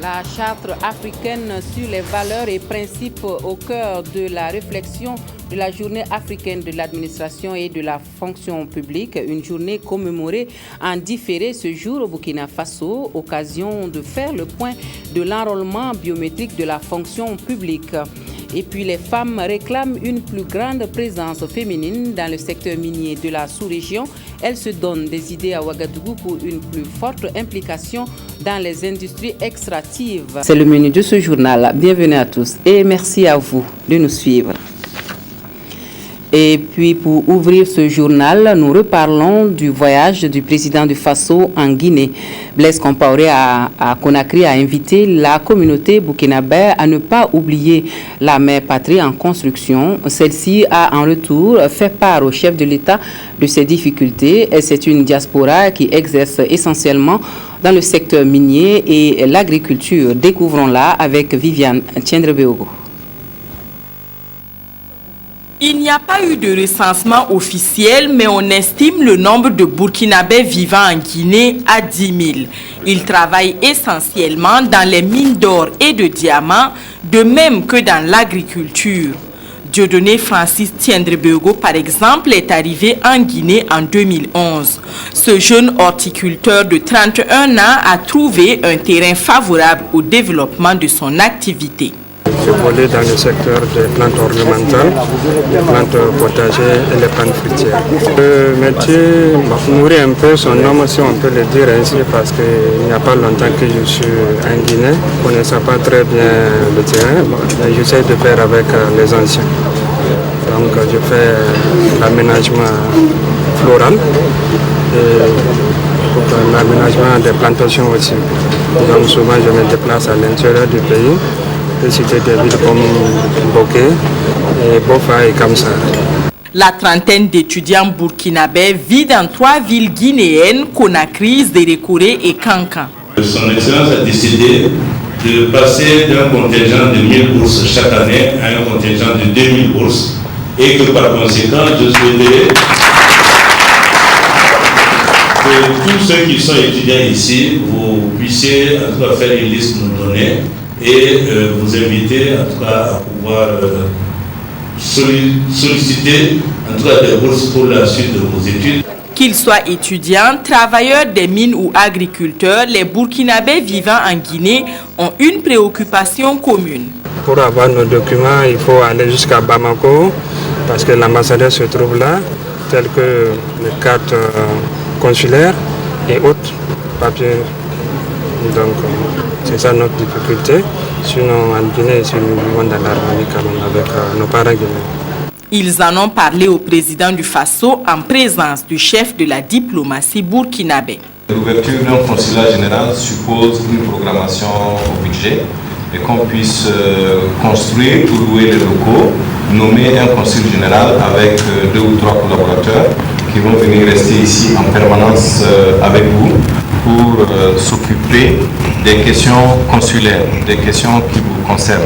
La charte africaine sur les valeurs et principes au cœur de la réflexion de la journée africaine de l'administration et de la fonction publique, une journée commémorée en différé ce jour au Burkina Faso, occasion de faire le point de l'enrôlement biométrique de la fonction publique. Et puis les femmes réclament une plus grande présence féminine dans le secteur minier de la sous-région. Elles se donnent des idées à Ouagadougou pour une plus forte implication dans les industries extractives. C'est le menu de ce journal. Bienvenue à tous et merci à vous de nous suivre. Et puis pour ouvrir ce journal, nous reparlons du voyage du président du Faso en Guinée. Blaise Compaoré à Conakry a invité la communauté burkinabé à ne pas oublier la mère patrie en construction. Celle-ci a en retour fait part au chef de l'État de ses difficultés. C'est une diaspora qui exerce essentiellement dans le secteur minier et l'agriculture. Découvrons-la avec Viviane Tiendrebeogo. Il n'y a pas eu de recensement officiel, mais on estime le nombre de Burkinabés vivant en Guinée à 10 000. Ils travaillent essentiellement dans les mines d'or et de diamants, de même que dans l'agriculture. Dieudonné Francis Tiendrebeogo, par exemple, est arrivé en Guinée en 2011. Ce jeune horticulteur de 31 ans a trouvé un terrain favorable au développement de son activité. J'ai volé dans le secteur des plantes ornementales, des plantes potagères et les plantes fruitières. Le métier nourrit un peu son homme, si on peut le dire ainsi, parce qu'il n'y a pas longtemps que je suis en Guinée, ne connaissant pas très bien le terrain, mais j'essaie de faire avec les anciens. Donc je fais l'aménagement floral et l'aménagement des plantations aussi. Donc souvent je me déplace à l'intérieur du pays. De citer des villes comme Boké, Bofa et Kamsa. La trentaine d'étudiants burkinabés vit dans 3 villes guinéennes, Conakry, Zérékouré et Kankan. Son Excellence a décidé de passer d'un contingent de 1000 bourses chaque année à un contingent de 2000 bourses et que par conséquent, je souhaiterais que tous ceux qui sont étudiants ici, vous puissiez en tout cas faire une liste nous donner et vous inviter en tout cas à pouvoir solliciter en tout cas des bourses pour la suite de vos études. Qu'ils soient étudiants, travailleurs des mines ou agriculteurs, les Burkinabés vivant en Guinée ont une préoccupation commune. Pour avoir nos documents, il faut aller jusqu'à Bamako parce que l'ambassadeur se trouve là, tels que les cartes consulaires et autres papiers. Donc c'est ça notre difficulté. Sinon en Guinée, si nous vivons dans l'harmonie quand même avec nos parents guinéens. Ils en ont parlé au président du Faso en présence du chef de la diplomatie burkinabé. L'ouverture d'un consulat général suppose une programmation au budget et qu'on puisse construire ou louer les locaux, nommer un consul général avec 2 ou 3 collaborateurs qui vont venir rester ici en permanence avec vous pour s'occuper des questions consulaires, des questions qui vous concernent.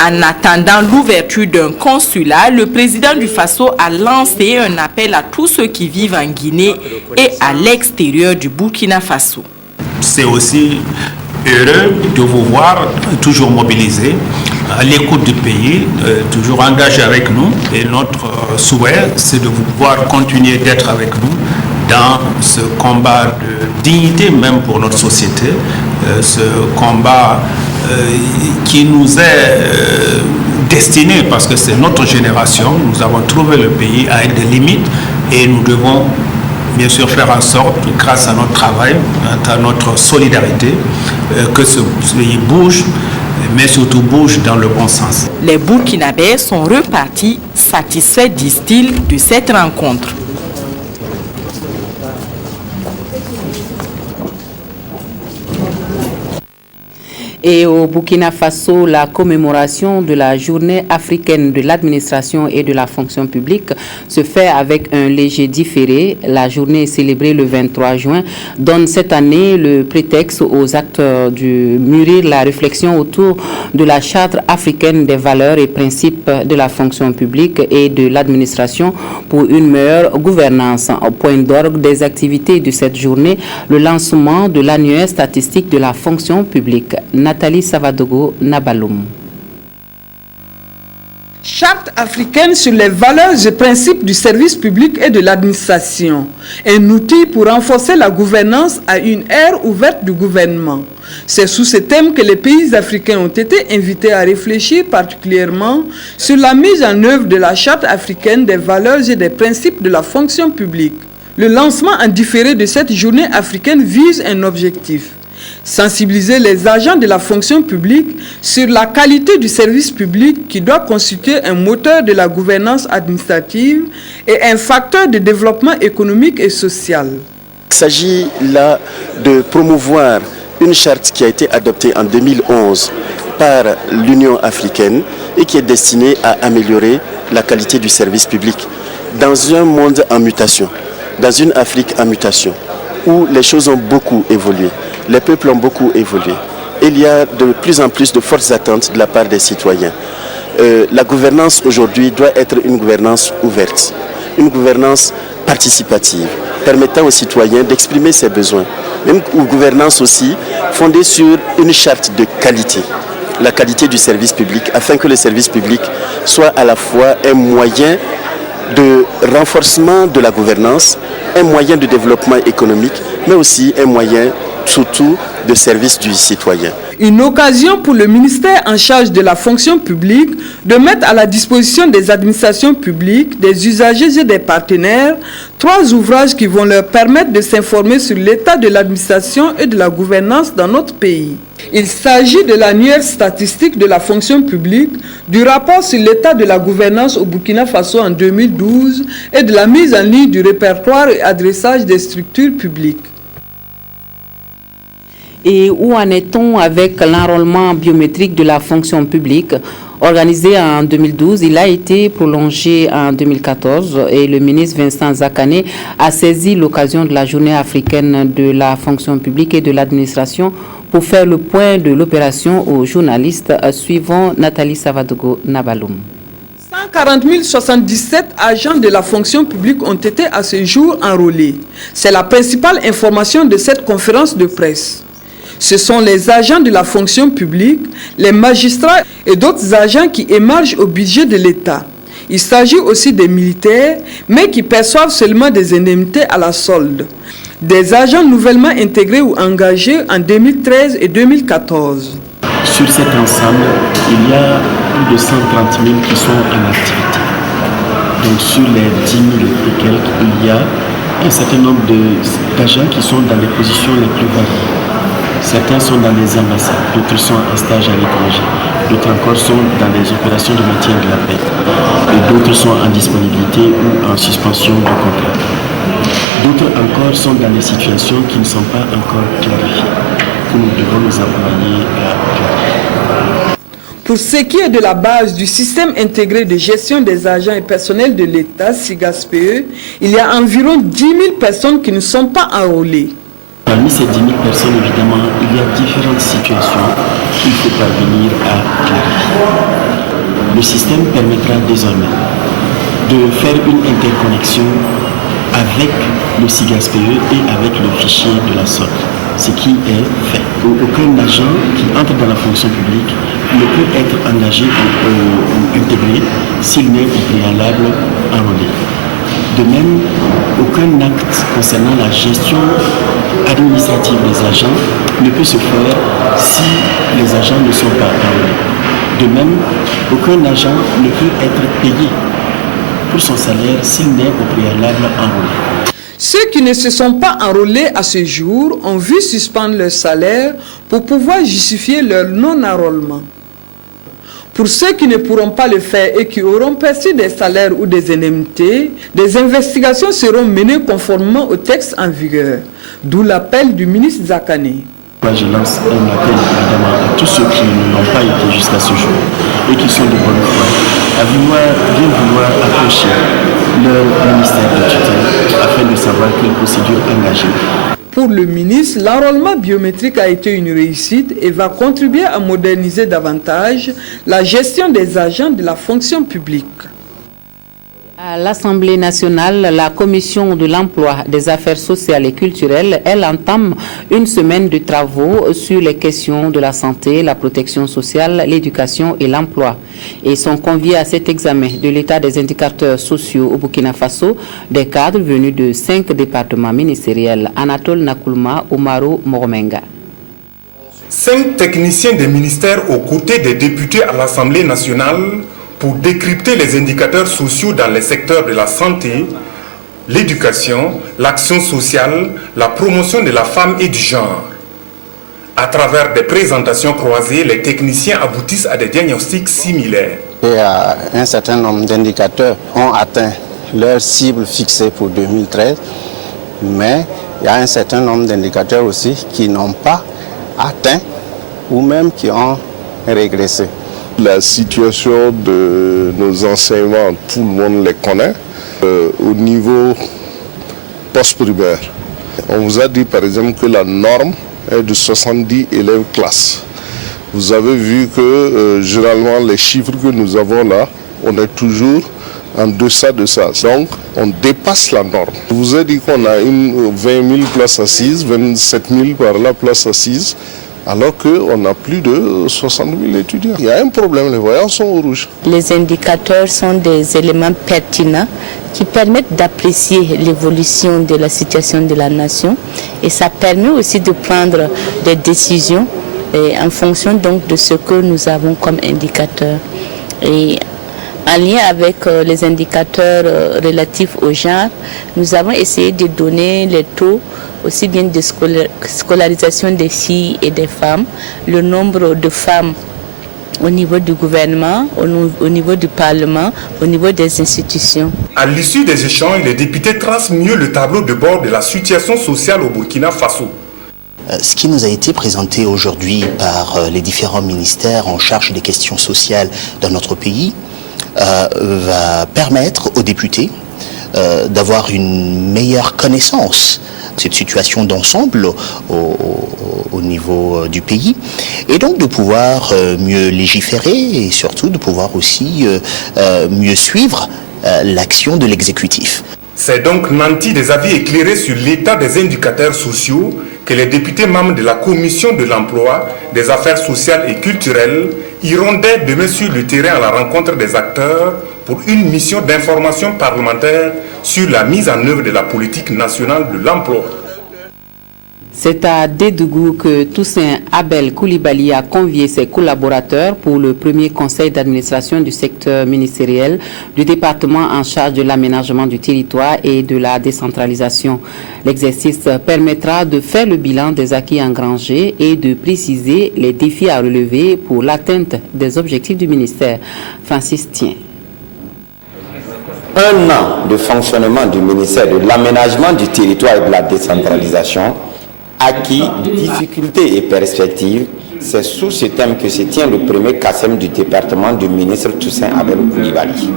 En attendant l'ouverture d'un consulat, le président du Faso a lancé un appel à tous ceux qui vivent en Guinée et à l'extérieur du Burkina Faso. C'est aussi heureux de vous voir toujours mobilisés, à l'écoute du pays, toujours engagés avec nous. Et notre souhait, c'est de vous voir continuer d'être avec nous dans ce combat de dignité même pour notre société, ce combat qui nous est destiné, parce que c'est notre génération, nous avons trouvé le pays à des limites et nous devons bien sûr faire en sorte, grâce à notre travail, à notre solidarité, que ce pays bouge, mais surtout bouge dans le bon sens. Les Burkinabés sont repartis satisfaits, disent-ils, de cette rencontre. Et au Burkina Faso, la commémoration de la journée africaine de l'administration et de la fonction publique se fait avec un léger différé. La journée célébrée le 23 juin donne cette année le prétexte aux acteurs de mûrir la réflexion autour de la charte africaine des valeurs et principes de la fonction publique et de l'administration pour une meilleure gouvernance. Au point d'orgue des activités de cette journée, le lancement de l'annuaire statistique de la fonction publique. Nathalie Savadogo Nabaloum. Charte africaine sur les valeurs et principes du service public et de l'administration. Un outil pour renforcer la gouvernance à une ère ouverte du gouvernement. C'est sous ce thème que les pays africains ont été invités à réfléchir particulièrement sur la mise en œuvre de la Charte africaine des valeurs et des principes de la fonction publique. Le lancement en différé de cette journée africaine vise un objectif: sensibiliser les agents de la fonction publique sur la qualité du service public qui doit constituer un moteur de la gouvernance administrative et un facteur de développement économique et social. Il s'agit là de promouvoir une charte qui a été adoptée en 2011 par l'Union africaine et qui est destinée à améliorer la qualité du service public dans un monde en mutation, dans une Afrique en mutation, où les choses ont beaucoup évolué. Les peuples ont beaucoup évolué. Il y a de plus en plus de fortes attentes de la part des citoyens. La gouvernance aujourd'hui doit être une gouvernance ouverte, une gouvernance participative, permettant aux citoyens d'exprimer ses besoins. Même une gouvernance aussi fondée sur une charte de qualité, la qualité du service public, afin que le service public soit à la fois un moyen de renforcement de la gouvernance, un moyen de développement économique, mais aussi un moyen surtout de service du citoyen. Une occasion pour le ministère en charge de la fonction publique de mettre à la disposition des administrations publiques, des usagers et des partenaires 3 ouvrages qui vont leur permettre de s'informer sur l'état de l'administration et de la gouvernance dans notre pays. Il s'agit de l'annuaire statistique de la fonction publique, du rapport sur l'état de la gouvernance au Burkina Faso en 2012 et de la mise en ligne du répertoire et adressage des structures publiques. Et où en est-on avec l'enrôlement biométrique de la fonction publique? Organisé en 2012, il a été prolongé en 2014 et le ministre Vincent Zakané a saisi l'occasion de la journée africaine de la fonction publique et de l'administration pour faire le point de l'opération aux journalistes. Suivant Nathalie Savadogo Nabaloum. 140 077 agents de la fonction publique ont été à ce jour enrôlés. C'est la principale information de cette conférence de presse. Ce sont les agents de la fonction publique, les magistrats et d'autres agents qui émargent au budget de l'État. Il s'agit aussi des militaires, mais qui perçoivent seulement des indemnités à la solde. Des agents nouvellement intégrés ou engagés en 2013 et 2014. Sur cet ensemble, il y a plus de 130 000 qui sont en activité. Donc sur les 10 000 et quelques, il y a un certain nombre d'agents qui sont dans les positions les plus variées. Certains sont dans les ambassades, d'autres sont en stage à l'étranger, d'autres encore sont dans les opérations de maintien de la paix, et d'autres sont en disponibilité ou en suspension de contrat. D'autres encore sont dans des situations qui ne sont pas encore clarifiées, que nous devons nous employer à clarifier. Pour ce qui est de la base du système intégré de gestion des agents et personnels de l'État, SIGASPE, il y a environ 10 000 personnes qui ne sont pas enrôlées. Parmi ces 10 000 personnes, évidemment, il y a différentes situations qu'il faut parvenir à clarifier. Le système permettra désormais de faire une interconnexion avec le SIGASPE et avec le fichier de la SOC, ce qui est fait. Aucun agent qui entre dans la fonction publique ne peut être engagé ou intégré s'il n'est au préalable enrôlé. De même, aucun acte concernant la gestion administrative des agents ne peut se faire si les agents ne sont pas enrôlés. De même, aucun agent ne peut être payé pour son salaire s'il n'est au préalable enrôlé. Ceux qui ne se sont pas enrôlés à ce jour ont vu suspendre leur salaire pour pouvoir justifier leur non-enrôlement. Pour ceux qui ne pourront pas le faire et qui auront perçu des salaires ou des indemnités, des investigations seront menées conformément au texte en vigueur, d'où l'appel du ministre Zakané. Moi, je lance un appel évidemment à tous ceux qui n'ont pas été jusqu'à ce jour et qui sont de bonne foi à bien vouloir approcher leur ministère de tutelle afin de savoir quelle procédure engager. Pour le ministre, l'enrôlement biométrique a été une réussite et va contribuer à moderniser davantage la gestion des agents de la fonction publique. À l'Assemblée nationale, la Commission de l'emploi, des affaires sociales et culturelles, elle entame une semaine de travaux sur les questions de la santé, la protection sociale, l'éducation et l'emploi. Et sont conviés à cet examen de l'état des indicateurs sociaux au Burkina Faso des cadres venus de 5 départements ministériels. Anatole Nakoulma, Omaro Moromenga. 5 techniciens des ministères aux côtés des députés à l'Assemblée nationale pour décrypter les indicateurs sociaux dans les secteurs de la santé, l'éducation, l'action sociale, la promotion de la femme et du genre. À travers des présentations croisées, les techniciens aboutissent à des diagnostics similaires. Un certain nombre d'indicateurs ont atteint leur cible fixée pour 2013, mais il y a un certain nombre d'indicateurs aussi qui n'ont pas atteint ou même qui ont régressé. La situation de nos enseignements, tout le monde les connaît. Au niveau post-primaire, on vous a dit par exemple que la norme est de 70 élèves classe. Vous avez vu que généralement les chiffres que nous avons là, on est toujours en deçà de ça. Donc on dépasse la norme. Je vous ai dit qu'on a 20 000 places assises, 27 000 par là places assises, alors qu'on a plus de 60 000 étudiants. Il y a un problème, les voyants sont au rouge. Les indicateurs sont des éléments pertinents qui permettent d'apprécier l'évolution de la situation de la nation et ça permet aussi de prendre des décisions en fonction donc de ce que nous avons comme indicateur. Et en lien avec les indicateurs relatifs au genre, nous avons essayé de donner les taux aussi bien de scolarisation des filles et des femmes, le nombre de femmes au niveau du gouvernement, au niveau du Parlement, au niveau des institutions. À l'issue des échanges, les députés tracent mieux le tableau de bord de la situation sociale au Burkina Faso. Ce qui nous a été présenté aujourd'hui par les différents ministères en charge des questions sociales dans notre pays va permettre aux députés d'avoir une meilleure connaissance de cette situation d'ensemble au niveau du pays et donc de pouvoir mieux légiférer et surtout de pouvoir aussi mieux suivre l'action de l'exécutif. C'est donc nanti des avis éclairés sur l'état des indicateurs sociaux que les députés membres de la Commission de l'emploi, des affaires sociales et culturelles iront dès demain sur le terrain à la rencontre des acteurs pour une mission d'information parlementaire sur la mise en œuvre de la politique nationale de l'emploi. C'est à Dédougou que Toussaint Abel Koulibaly a convié ses collaborateurs pour le premier conseil d'administration du secteur ministériel du département en charge de l'aménagement du territoire et de la décentralisation. L'exercice permettra de faire le bilan des acquis engrangés et de préciser les défis à relever pour l'atteinte des objectifs du ministère. Francis Tien. Un an de fonctionnement du ministère de l'aménagement du territoire et de la décentralisation, acquis, difficultés et perspectives, c'est sous ce thème que se tient le premier CACEM du département du ministre Toussaint Abel Koulibaly.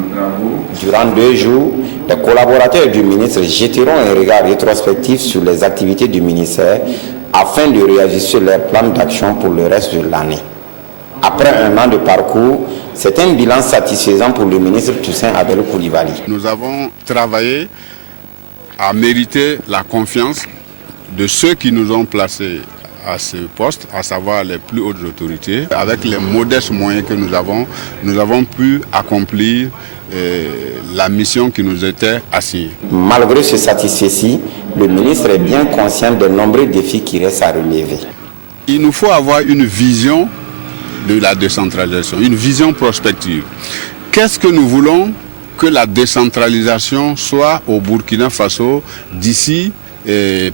Durant 2 jours, les collaborateurs du ministre jetteront un regard rétrospectif sur les activités du ministère afin de réajuster leur plan d'action pour le reste de l'année. Après un an de parcours, c'est un bilan satisfaisant pour le ministre Toussaint Abel Koulibaly. Nous avons travaillé à mériter la confiance de ceux qui nous ont placés à ce poste, à savoir les plus hautes autorités. Avec les modestes moyens que nous avons pu accomplir la mission qui nous était assignée. Malgré ce satisfait-ci, le ministre est bien conscient des nombreux défis qui restent à relever. Il nous faut avoir une vision de la décentralisation, une vision prospective. Qu'est-ce que nous voulons que la décentralisation soit au Burkina Faso d'ici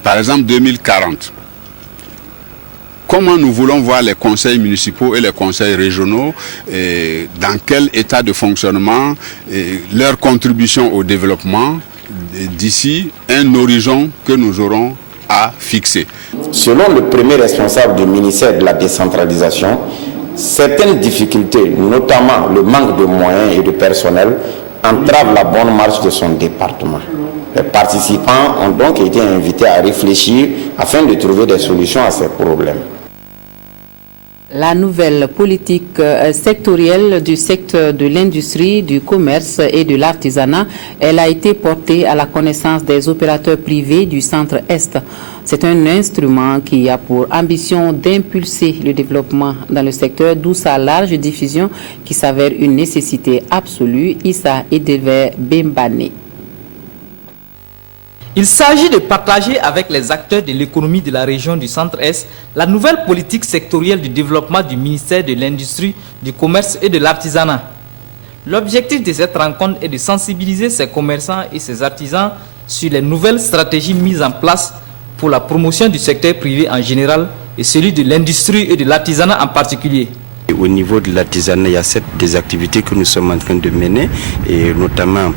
par exemple 2040. Comment nous voulons voir les conseils municipaux et les conseils régionaux, dans quel état de fonctionnement, leur contribution au développement d'ici un horizon que nous aurons a fixé. Selon le premier responsable du ministère de la décentralisation, certaines difficultés, notamment le manque de moyens et de personnel, entravent la bonne marche de son département. Les participants ont donc été invités à réfléchir afin de trouver des solutions à ces problèmes. La nouvelle politique sectorielle du secteur de l'industrie, du commerce et de l'artisanat, elle a été portée à la connaissance des opérateurs privés du Centre-Est. C'est un instrument qui a pour ambition d'impulser le développement dans le secteur, d'où sa large diffusion qui s'avère une nécessité absolue. Issa Edeve Bembane. Il s'agit de partager avec les acteurs de l'économie de la région du Centre-Est la nouvelle politique sectorielle du développement du ministère de l'Industrie, du Commerce et de l'Artisanat. L'objectif de cette rencontre est de sensibiliser ces commerçants et ces artisans sur les nouvelles stratégies mises en place pour la promotion du secteur privé en général et celui de l'industrie et de l'artisanat en particulier. Au niveau de l'artisanat, il y a des activités que nous sommes en train de mener, et notamment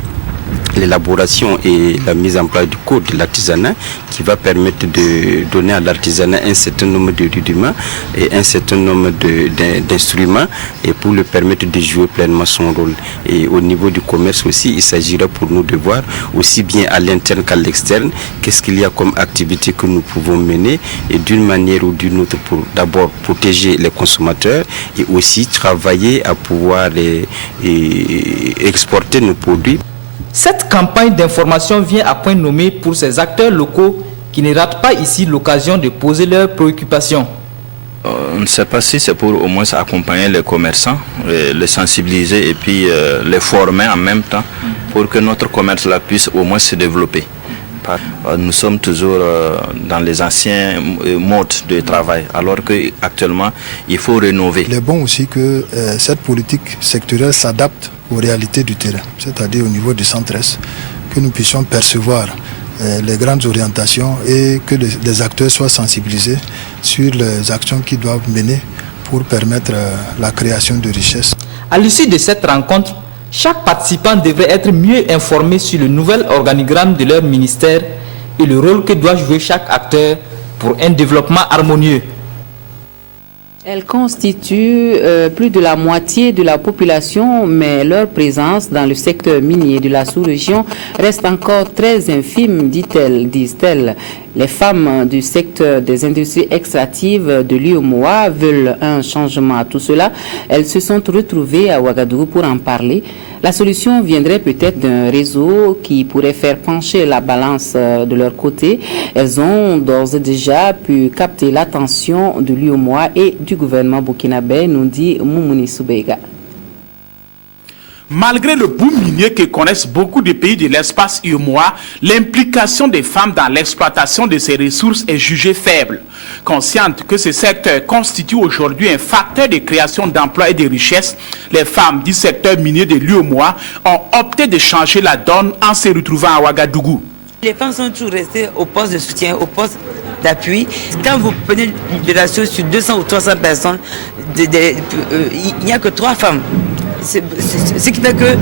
l'élaboration et la mise en place du code de l'artisanat qui va permettre de donner à l'artisanat un certain nombre de rudiments et un certain nombre d'instruments et pour le permettre de jouer pleinement son rôle. Et au niveau du commerce aussi, il s'agira pour nous de voir aussi bien à l'interne qu'à l'externe qu'est-ce qu'il y a comme activité que nous pouvons mener et d'une manière ou d'une autre pour d'abord protéger les consommateurs et aussi travailler à pouvoir exporter nos produits. Cette campagne d'information vient à point nommé pour ces acteurs locaux qui ne ratent pas ici l'occasion de poser leurs préoccupations. On ne sait pas si c'est pour au moins accompagner les commerçants, les sensibiliser et puis les former en même temps pour que notre commerce là puisse au moins se développer. Nous sommes toujours dans les anciens modes de travail, alors qu'actuellement, il faut rénover. Il est bon aussi que cette politique sectorielle s'adapte aux réalités du terrain, c'est-à-dire au niveau du Centre-Est, que nous puissions percevoir les grandes orientations et que les acteurs soient sensibilisés sur les actions qu'ils doivent mener pour permettre la création de richesses. À l'issue de cette rencontre, chaque participant devrait être mieux informé sur le nouvel organigramme de leur ministère et le rôle que doit jouer chaque acteur pour un développement harmonieux. Elles constituent plus de la moitié de la population, mais leur présence dans le secteur minier de la sous-région reste encore très infime, disent-elles. Les femmes du secteur des industries extractives de l'UEMOA veulent un changement à tout cela. Elles se sont retrouvées à Ouagadougou pour en parler. La solution viendrait peut-être d'un réseau qui pourrait faire pencher la balance de leur côté. Elles ont d'ores et déjà pu capter l'attention de l'UEMOA et du gouvernement burkinabé, nous dit Moumouni Soubega. Malgré le boom minier que connaissent beaucoup de pays de l'espace UEMOA, l'implication des femmes dans l'exploitation de ces ressources est jugée faible. Conscientes que ce secteur constitue aujourd'hui un facteur de création d'emplois et de richesses, les femmes du secteur minier de l'UEMOA ont opté de changer la donne en se retrouvant à Ouagadougou. Les femmes sont toujours restées au poste de soutien, au poste d'appui. Quand vous prenez de la chose sur 200 ou 300 personnes, il n'y a que 3 femmes. Ce qui fait que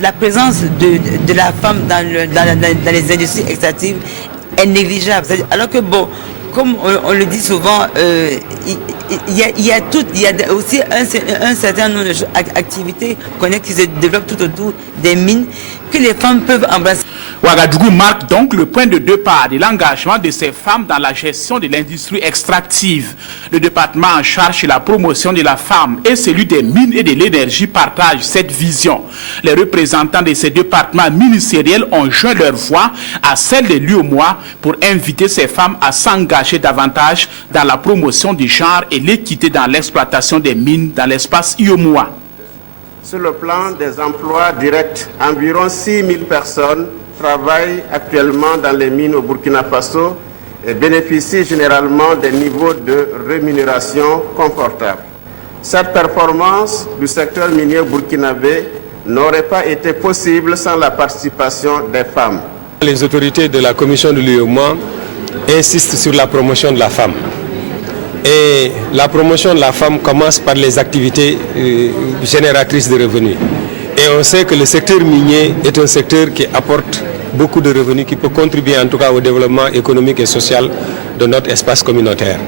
la présence de la femme dans les industries extractives est négligeable. Alors que, bon, comme on le dit souvent, il y a aussi un certain nombre d'activités qui se développent tout autour des mines que les femmes peuvent embrasser. Ouagadougou marque donc le point de départ de l'engagement de ces femmes dans la gestion de l'industrie extractive. Le département en charge de la promotion de la femme et celui des mines et de l'énergie partagent cette vision. Les représentants de ces départements ministériels ont joint leur voix à celle de l'UEMOA pour inviter ces femmes à s'engager davantage dans la promotion du genre et l'équité dans l'exploitation des mines dans l'espace UEMOA. Sur le plan des emplois directs, environ 6 000 personnes travaillent actuellement dans les mines au Burkina Faso et bénéficient généralement des niveaux de rémunération confortables. Cette performance du secteur minier burkinabé n'aurait pas été possible sans la participation des femmes. Les autorités de la commission de l'UEMOA insistent sur la promotion de la femme. Et la promotion de la femme commence par les activités génératrices de revenus. Et on sait que le secteur minier est un secteur qui apporte beaucoup de revenus qui peut contribuer en tout cas au développement économique et social de notre espace communautaire.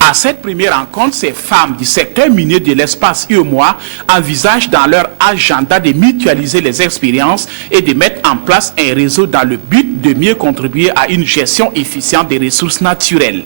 À cette première rencontre, ces femmes du secteur minier de l'espace UEMOA envisagent dans leur agenda de mutualiser les expériences et de mettre en place un réseau dans le but de mieux contribuer à une gestion efficiente des ressources naturelles.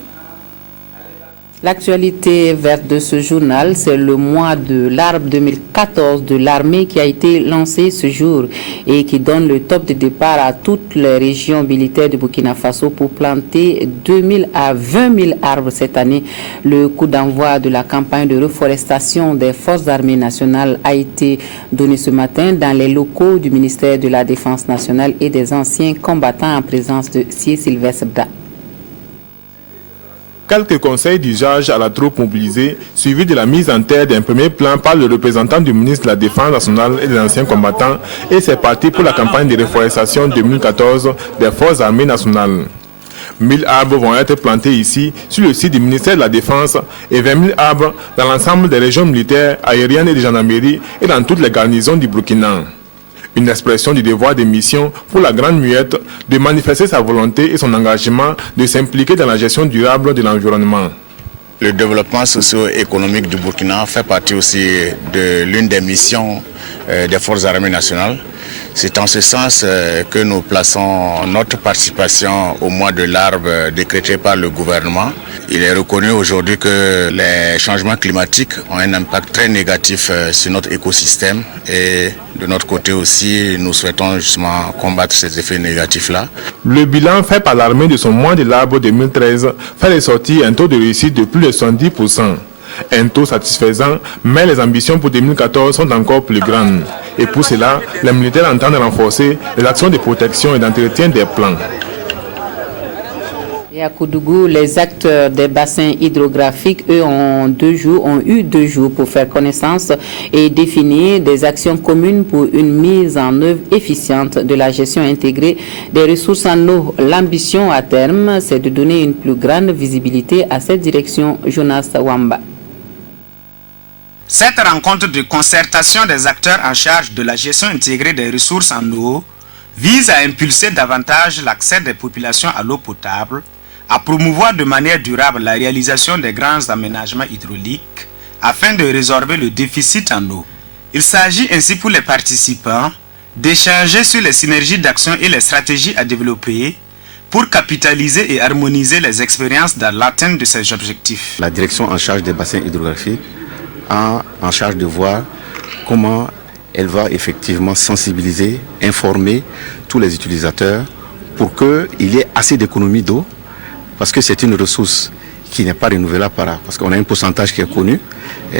L'actualité verte de ce journal, c'est le mois de l'arbre 2014 de l'armée qui a été lancé ce jour et qui donne le top de départ à toutes les régions militaires de Burkina Faso pour planter 2000 à 20 000 arbres cette année. Le coup d'envoi de la campagne de reforestation des forces armées nationales a été donné ce matin dans les locaux du ministère de la Défense nationale et des anciens combattants en présence de Sié Sylvestre Bda. Quelques conseils d'usage à la troupe mobilisée, suivis de la mise en terre d'un premier plan par le représentant du ministre de la Défense nationale et des anciens combattants, et c'est parti pour la campagne de reforestation 2014 des forces armées nationales. 1000 arbres vont être plantés ici, sur le site du ministère de la Défense, et 20 000 arbres dans l'ensemble des régions militaires, aériennes et de gendarmerie, et dans toutes les garnisons du Burkina. Une expression du devoir de mission pour la Grande Muette de manifester sa volonté et son engagement de s'impliquer dans la gestion durable de l'environnement. Le développement socio-économique du Burkina fait partie aussi de l'une des missions des forces armées nationales. C'est en ce sens que nous plaçons notre participation au mois de l'arbre décrété par le gouvernement. Il est reconnu aujourd'hui que les changements climatiques ont un impact très négatif sur notre écosystème et de notre côté aussi, nous souhaitons justement combattre ces effets négatifs-là. Le bilan fait par l'armée de son mois de l'arbre 2013 fait ressortir un taux de réussite de plus de 70%. Un taux satisfaisant, mais les ambitions pour 2014 sont encore plus grandes. Et pour cela, les militaires entendent renforcer les actions de protection et d'entretien des plans. Et à Koudougou, les acteurs des bassins hydrographiques, eux, ont eu 2 jours pour faire connaissance et définir des actions communes pour une mise en œuvre efficiente de la gestion intégrée des ressources en eau. L'ambition à terme, c'est de donner une plus grande visibilité à cette direction. Jonas Wamba. Cette rencontre de concertation des acteurs en charge de la gestion intégrée des ressources en eau vise à impulser davantage l'accès des populations à l'eau potable, à promouvoir de manière durable la réalisation des grands aménagements hydrauliques afin de résorber le déficit en eau. Il s'agit ainsi pour les participants d'échanger sur les synergies d'action et les stratégies à développer pour capitaliser et harmoniser les expériences dans l'atteinte de ces objectifs. La direction en charge des bassins hydrographiques a en charge de voir comment elle va effectivement sensibiliser, informer tous les utilisateurs pour qu'il y ait assez d'économie d'eau, parce que c'est une ressource qui n'est pas renouvelable parce qu'on a un pourcentage qui est connu,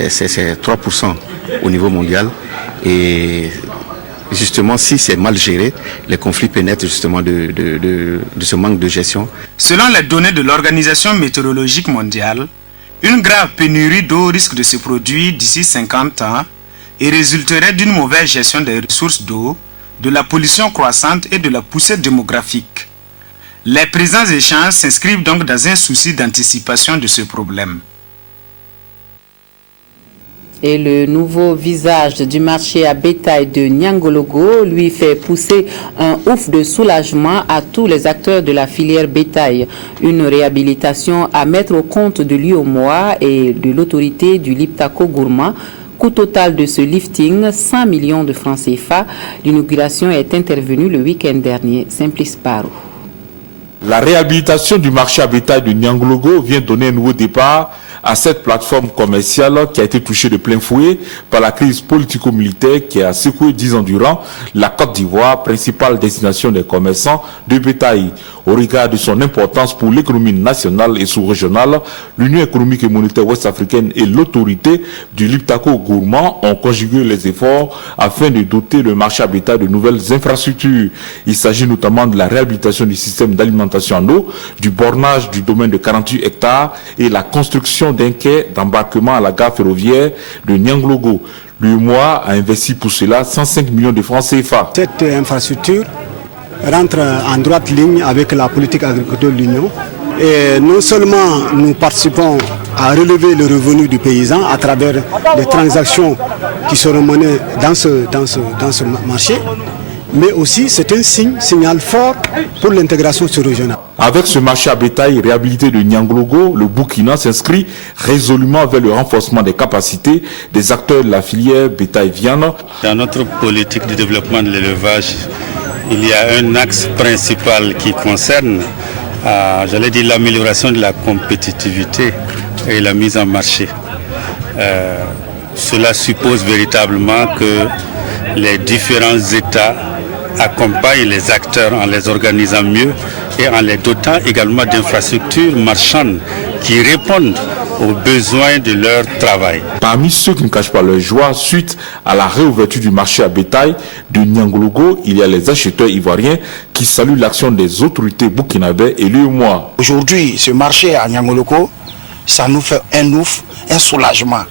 c'est 3% au niveau mondial, et justement si c'est mal géré, les conflits pénètrent justement de ce manque de gestion. Selon les données de l'Organisation météorologique mondiale, une grave pénurie d'eau risque de se produire d'ici 50 ans et résulterait d'une mauvaise gestion des ressources d'eau, de la pollution croissante et de la poussée démographique. Les présents échanges s'inscrivent donc dans un souci d'anticipation de ce problème. Et le nouveau visage du marché à bétail de Niangologo lui fait pousser un ouf de soulagement à tous les acteurs de la filière bétail. Une réhabilitation à mettre au compte de l'UEMOA et de l'autorité du Liptako Gourma. Coût total de ce lifting, 100 millions de francs CFA. L'inauguration est intervenue le week-end dernier. Simplice Paro. La réhabilitation du marché à bétail de Niangologo vient donner un nouveau départ à cette plateforme commerciale qui a été touchée de plein fouet par la crise politico-militaire qui a secoué 10 ans durant la Côte d'Ivoire, principale destination des commerçants de bétail. Au regard de son importance pour l'économie nationale et sous-régionale, l'Union économique et monétaire ouest-africaine et l'autorité du Liptako Gourma ont conjugué les efforts afin de doter le marché à bétail de nouvelles infrastructures. Il s'agit notamment de la réhabilitation du système d'alimentation en eau, du bornage du domaine de 48 hectares et la construction d'un quai d'embarquement à la gare ferroviaire de Niangologo. L'UEMOA a investi pour cela 105 millions de francs CFA. Cette infrastructure rentre en droite ligne avec la politique agricole de l'Union. Et non seulement nous participons à relever le revenu du paysan à travers des transactions qui seront menées dans ce marché, mais aussi c'est un signal fort pour l'intégration sous-régionale. Avec ce marché à bétail réhabilité de Niangologo, le Burkina s'inscrit résolument vers le renforcement des capacités des acteurs de la filière bétail-viande. Dans notre politique de développement de l'élevage, il y a un axe principal qui concerne, l'amélioration de la compétitivité et la mise en marché. Cela suppose véritablement que les différents États accompagnent les acteurs en les organisant mieux et en les dotant également d'infrastructures marchandes qui répondent aux besoins de leur travail. Parmi ceux qui ne cachent pas leur joie suite à la réouverture du marché à bétail de Niangologo, il y a les acheteurs ivoiriens qui saluent l'action des autorités burkinabè et l'UEMOA. Aujourd'hui, ce marché à Niangologo, ça nous fait un soulagement,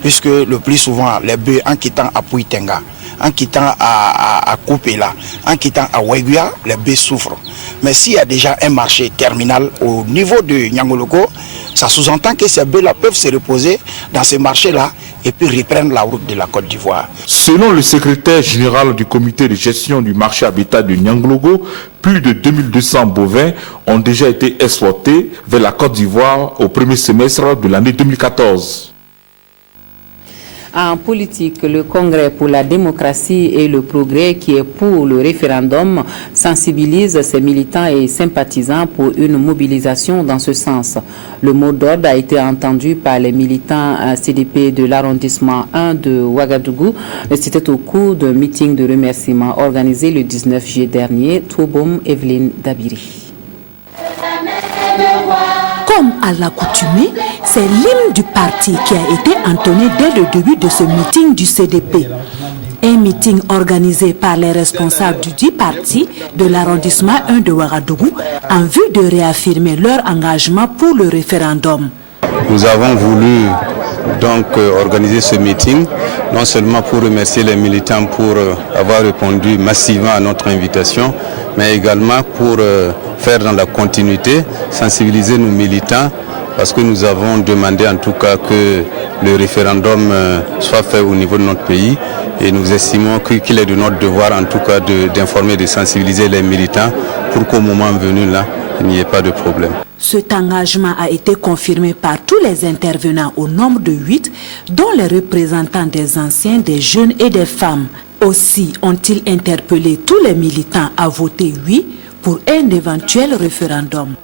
puisque le plus souvent, les bœufs, en quittant à Pouitenga, en quittant à Koupela, en quittant à Ouéguia, les bœufs souffrent. Mais s'il y a déjà un marché terminal au niveau de Niangologo, ça sous-entend que ces bœufs-là peuvent se reposer dans ce marché-là et puis reprendre la route de la Côte d'Ivoire. Selon le secrétaire général du comité de gestion du marché à bétail de Niangologo, plus de 2200 bovins ont déjà été exportés vers la Côte d'Ivoire au premier semestre de l'année 2014. En politique, le Congrès pour la démocratie et le progrès, qui est pour le référendum, sensibilise ses militants et sympathisants pour une mobilisation dans ce sens. Le mot d'ordre a été entendu par les militants CDP de l'arrondissement 1 de Ouagadougou. C'était au cours d'un meeting de remerciement organisé le 19 juillet dernier. Touboum Evelyne Dabiri. Comme à l'accoutumée, c'est l'hymne du parti qui a été entonné dès le début de ce meeting du CDP. Un meeting organisé par les responsables du dit parti de l'arrondissement 1 de Ouagadougou en vue de réaffirmer leur engagement pour le référendum. Nous avons voulu donc organiser ce meeting, non seulement pour remercier les militants pour avoir répondu massivement à notre invitation, mais également pour faire dans la continuité, sensibiliser nos militants, parce que nous avons demandé en tout cas que le référendum soit fait au niveau de notre pays, et nous estimons qu'il est de notre devoir en tout cas d'informer, de sensibiliser les militants pour qu'au moment venu là, il n'y ait pas de problème. Cet engagement a été confirmé par tous les intervenants au nombre de 8, dont les représentants des anciens, des jeunes et des femmes. Aussi ont-ils interpellé tous les militants à voter oui pour un éventuel référendum.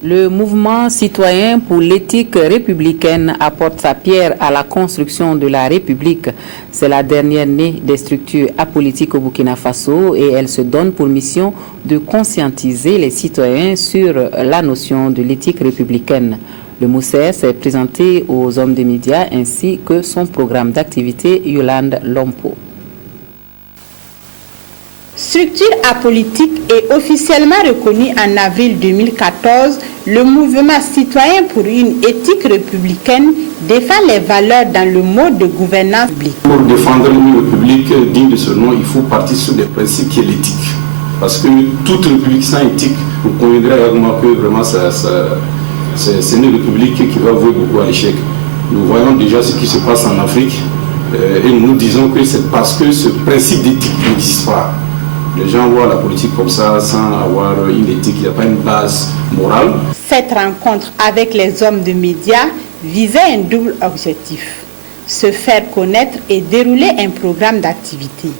Le mouvement citoyen pour l'éthique républicaine apporte sa pierre à la construction de la République. C'est la dernière née des structures apolitiques au Burkina Faso et elle se donne pour mission de conscientiser les citoyens sur la notion de l'éthique républicaine. Le MOUSSER s'est présenté aux hommes des médias ainsi que son programme d'activité Yolande Lompo. Structure apolitique et officiellement reconnue en avril 2014, le mouvement citoyen pour une éthique républicaine défend les valeurs dans le mode de gouvernance publique. Pour défendre une république digne de ce nom, il faut partir sur des principes qui est l'éthique. Parce que toute république sans éthique, vous conviendrez avec moi que vraiment c'est une république qui va vouer beaucoup à l'échec. Nous voyons déjà ce qui se passe en Afrique et nous disons que c'est parce que ce principe d'éthique n'existe pas. Les gens voient la politique comme ça sans avoir une éthique, il n'y a pas une base morale. Cette rencontre avec les hommes de médias visait un double objectif, se faire connaître et dérouler un programme d'activité.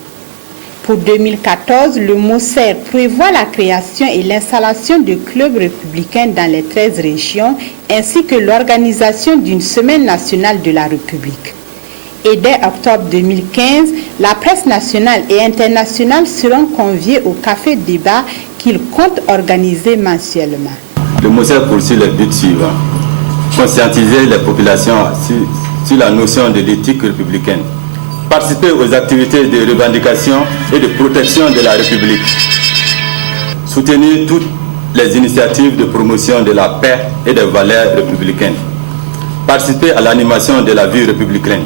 Pour 2014, le MOUSSER prévoit la création et l'installation de clubs républicains dans les 13 régions ainsi que l'organisation d'une semaine nationale de la République. Et dès octobre 2015, la presse nationale et internationale seront conviées au café débat qu'il compte organiser mensuellement. Le MOUSSER poursuit les buts suivants. Conscientiser les populations sur la notion de l'éthique républicaine. Participer aux activités de revendication et de protection de la République. Soutenir toutes les initiatives de promotion de la paix et des valeurs républicaines. Participer à l'animation de la vie républicaine.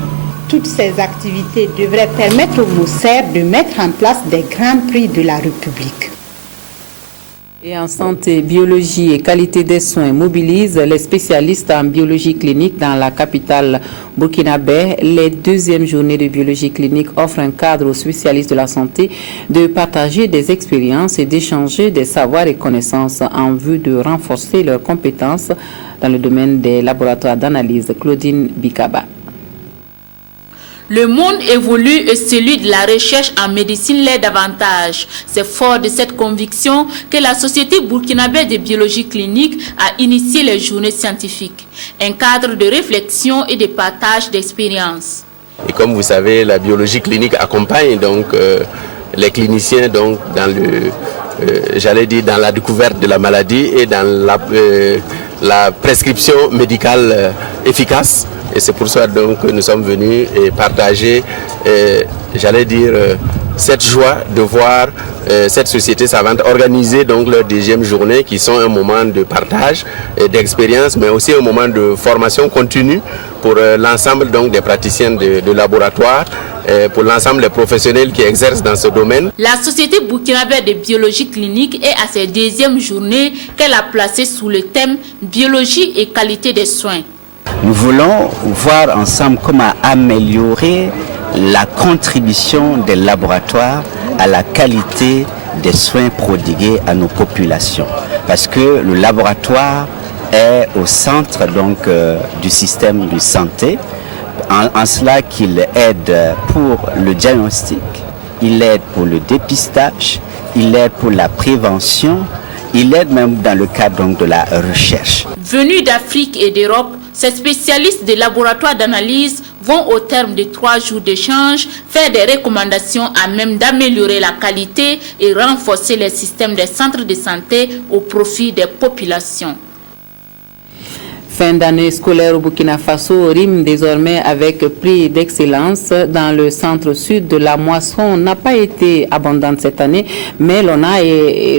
Toutes ces activités devraient permettre au MOUSSER de mettre en place des grands prix de la République. Et en santé, biologie et qualité des soins mobilisent les spécialistes en biologie clinique dans la capitale burkinabé. Les deuxièmes journées de biologie clinique offrent un cadre aux spécialistes de la santé de partager des expériences et d'échanger des savoirs et connaissances en vue de renforcer leurs compétences dans le domaine des laboratoires d'analyse. Claudine Bikaba. Le monde évolue et celui de la recherche en médecine l'est davantage. C'est fort de cette conviction que la Société burkinabé de biologie clinique a initié les journées scientifiques, un cadre de réflexion et de partage d'expériences. Et comme vous savez, la biologie clinique accompagne donc les cliniciens donc dans dans la découverte de la maladie et dans la prescription médicale efficace. Et c'est pour ça donc que nous sommes venus et partager, cette joie de voir cette société savante organiser donc leur deuxième journée, qui sont un moment de partage et d'expérience, mais aussi un moment de formation continue pour l'ensemble donc des praticiens de laboratoire, pour l'ensemble des professionnels qui exercent dans ce domaine. La Société burkinabé de biologie clinique est à ses deuxièmes journées qu'elle a placée sous le thème biologie et qualité des soins. Nous voulons voir ensemble comment améliorer la contribution des laboratoires à la qualité des soins prodigués à nos populations. Parce que le laboratoire est au centre donc, du système de santé, en cela qu'il aide pour le diagnostic, il aide pour le dépistage, il aide pour la prévention, il aide même dans le cadre donc, de la recherche. Venus d'Afrique et d'Europe, ces spécialistes des laboratoires d'analyse vont au terme de 3 jours d'échange faire des recommandations à même d'améliorer la qualité et renforcer les systèmes des centres de santé au profit des populations. Fin d'année scolaire au Burkina Faso rime désormais avec prix d'excellence. Dans le centre-sud de la moisson n'a pas été abondante cette année, mais l'on a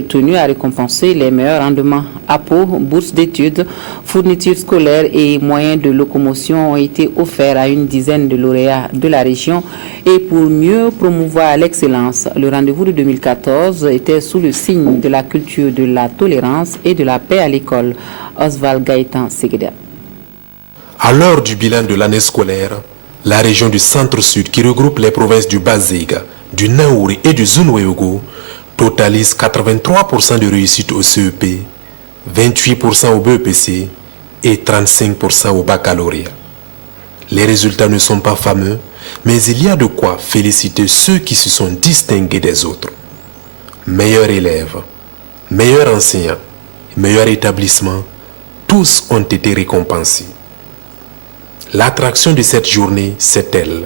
tenu à récompenser les meilleurs rendements. Appos, bourses d'études, fournitures scolaires et moyens de locomotion ont été offerts à une dizaine de lauréats de la région. Et pour mieux promouvoir l'excellence, le rendez-vous de 2014 était sous le signe de la culture de la tolérance et de la paix à l'école. Oswald Gaëtan Segeda. À l'heure du bilan de l'année scolaire, la région du centre-sud qui regroupe les provinces du Bazéga, du Naouri et du Zunweogo totalise 83% de réussite au CEP, 28% au BEPC et 35% au baccalauréat. Les résultats ne sont pas fameux, mais il y a de quoi féliciter ceux qui se sont distingués des autres. Meilleurs élèves, meilleurs enseignants, meilleurs établissements, tous ont été récompensés. L'attraction de cette journée, c'est elle,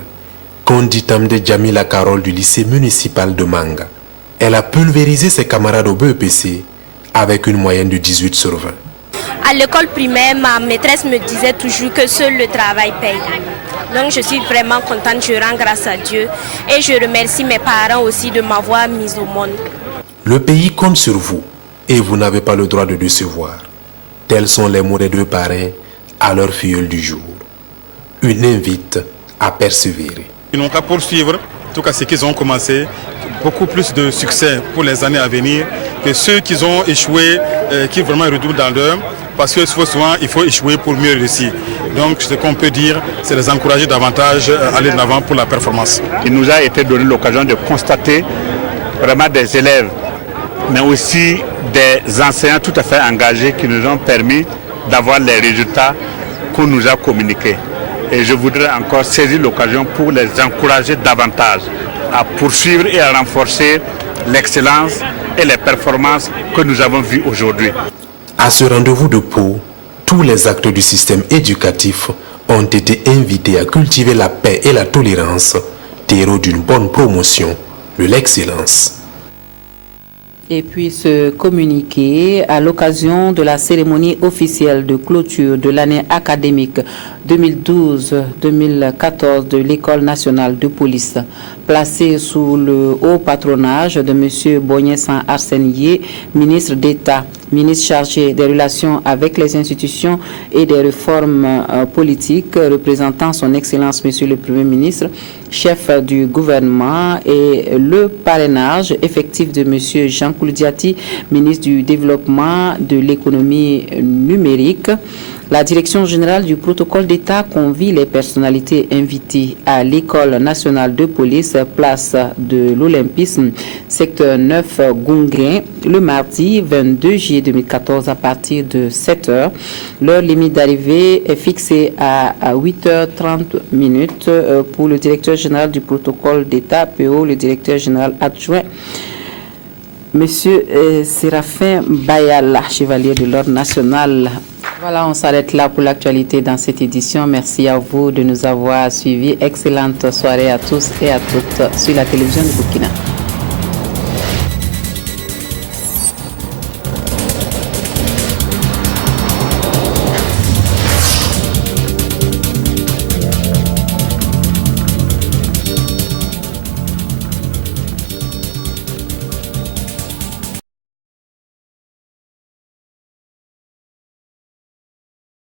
Kondi Tamde Djamila Carole du lycée municipal de Manga. Elle a pulvérisé ses camarades au BEPC avec une moyenne de 18 sur 20. À l'école primaire, ma maîtresse me disait toujours que seul le travail paye. Donc je suis vraiment contente, je rends grâce à Dieu et je remercie mes parents aussi de m'avoir mise au monde. Le pays compte sur vous et vous n'avez pas le droit de décevoir. Tels sont les mots des 2 parrains à leur filleul du jour. Une invite à persévérer. Ils n'ont qu'à poursuivre, en tout cas ce qu'ils ont commencé, beaucoup plus de succès pour les années à venir que ceux qui ont échoué, qui vraiment redoublent dans l'heure, parce que souvent il faut échouer pour mieux réussir. Donc ce qu'on peut dire, c'est les encourager davantage à aller de l'avant pour la performance. Il nous a été donné l'occasion de constater vraiment des élèves, mais aussi des enseignants tout à fait engagés qui nous ont permis d'avoir les résultats qu'on nous a communiqués. Et je voudrais encore saisir l'occasion pour les encourager davantage à poursuivre et à renforcer l'excellence et les performances que nous avons vues aujourd'hui. À ce rendez-vous de Pau, tous les acteurs du système éducatif ont été invités à cultiver la paix et la tolérance, terreau d'une bonne promotion de l'excellence. Et puis ce communiqué à l'occasion de la cérémonie officielle de clôture de l'année académique 2012-2014 de l'École nationale de police. placé sous le haut patronage de M. Bognessan Arsenier, ministre d'État, ministre chargé des relations avec les institutions et des réformes politiques, représentant son Excellence M. le Premier ministre, chef du gouvernement, et le parrainage effectif de M. Jean Kouloudiati, ministre du Développement de l'économie numérique. La Direction générale du protocole d'État convie les personnalités invitées à l'École nationale de police, place de l'Olympisme, secteur 9 Gounguin, le mardi 22 juillet 2014 à partir de 7h. L'heure limite d'arrivée est fixée à 8h30 pour le directeur général du protocole d'État, PO, le directeur général adjoint, Monsieur Séraphin Bayala, chevalier de l'Ordre national. Voilà, on s'arrête là pour l'actualité dans cette édition. Merci à vous de nous avoir suivis. Excellente soirée à tous et à toutes sur la télévision de Burkina.